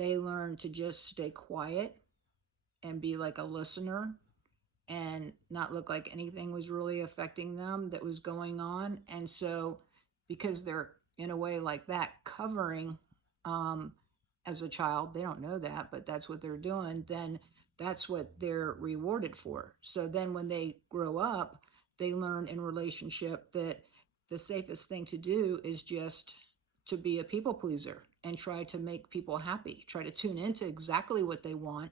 they learn to just stay quiet and be like a listener and not look like anything was really affecting them that was going on. And so, because they're in a way like that covering, um, as a child, they don't know that, but that's what they're doing, then that's what they're rewarded for. So then when they grow up, they learn in relationship that the safest thing to do is just to be a people pleaser and try to make people happy, try to tune into exactly what they want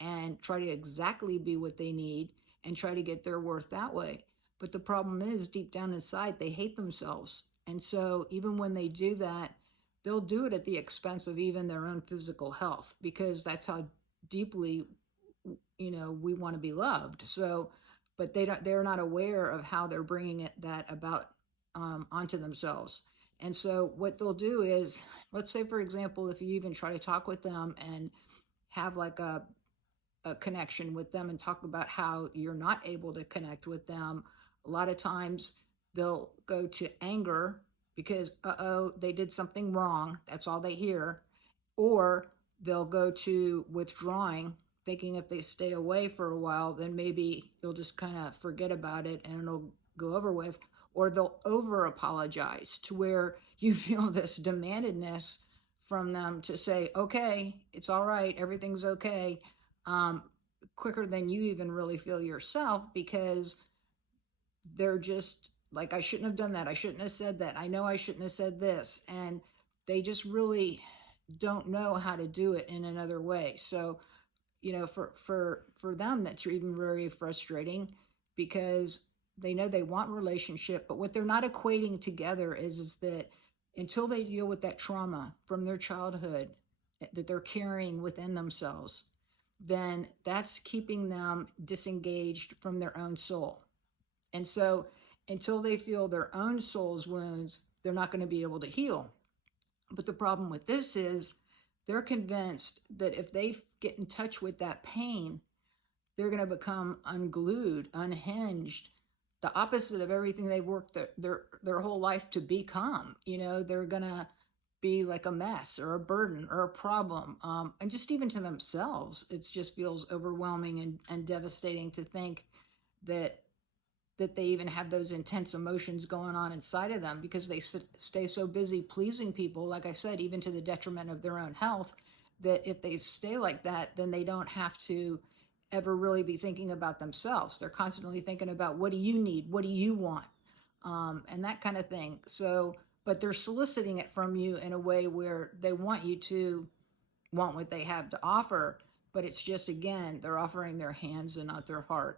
and try to exactly be what they need and try to get their worth that way. But the problem is, deep down inside, they hate themselves. And so, even when they do that, they'll do it at the expense of even their own physical health because that's how deeply, we want to be loved. So, but they're not aware of how they're bringing that about, onto themselves. And so, what they'll do is, let's say, for example, if you even try to talk with them and have like a connection with them and talk about how you're not able to connect with them, a lot of times they'll go to anger because, oh, they did something wrong. That's all they hear. Or they'll go to withdrawing, thinking if they stay away for a while, then maybe you'll just kind of forget about it and it'll go over with. Or they'll over apologize to where you feel this demandedness from them to say, okay, it's all right, everything's okay, um, quicker than you even really feel yourself, because they're just like, I shouldn't have done that. I shouldn't have said that. I know I shouldn't have said this. And they just really don't know how to do it in another way. So, for them, that's even very frustrating because they know they want relationship, but what they're not equating together is that until they deal with that trauma from their childhood that they're carrying within themselves, then that's keeping them disengaged from their own soul. And so until they feel their own soul's wounds, they're not going to be able to heal. But the problem with this is they're convinced that if they get in touch with that pain, they're going to become unglued, unhinged, the opposite of everything they worked their whole life to become. They're going to be like a mess or a burden or a problem. And just even to themselves, it just feels overwhelming and devastating to think that they even have those intense emotions going on inside of them because they stay so busy pleasing people, like I said, even to the detriment of their own health, that if they stay like that, then they don't have to ever really be thinking about themselves. They're constantly thinking about, what do you need? What do you want? And that kind of thing. So, but they're soliciting it from you in a way where they want you to want what they have to offer. But it's just, again, they're offering their hands and not their heart.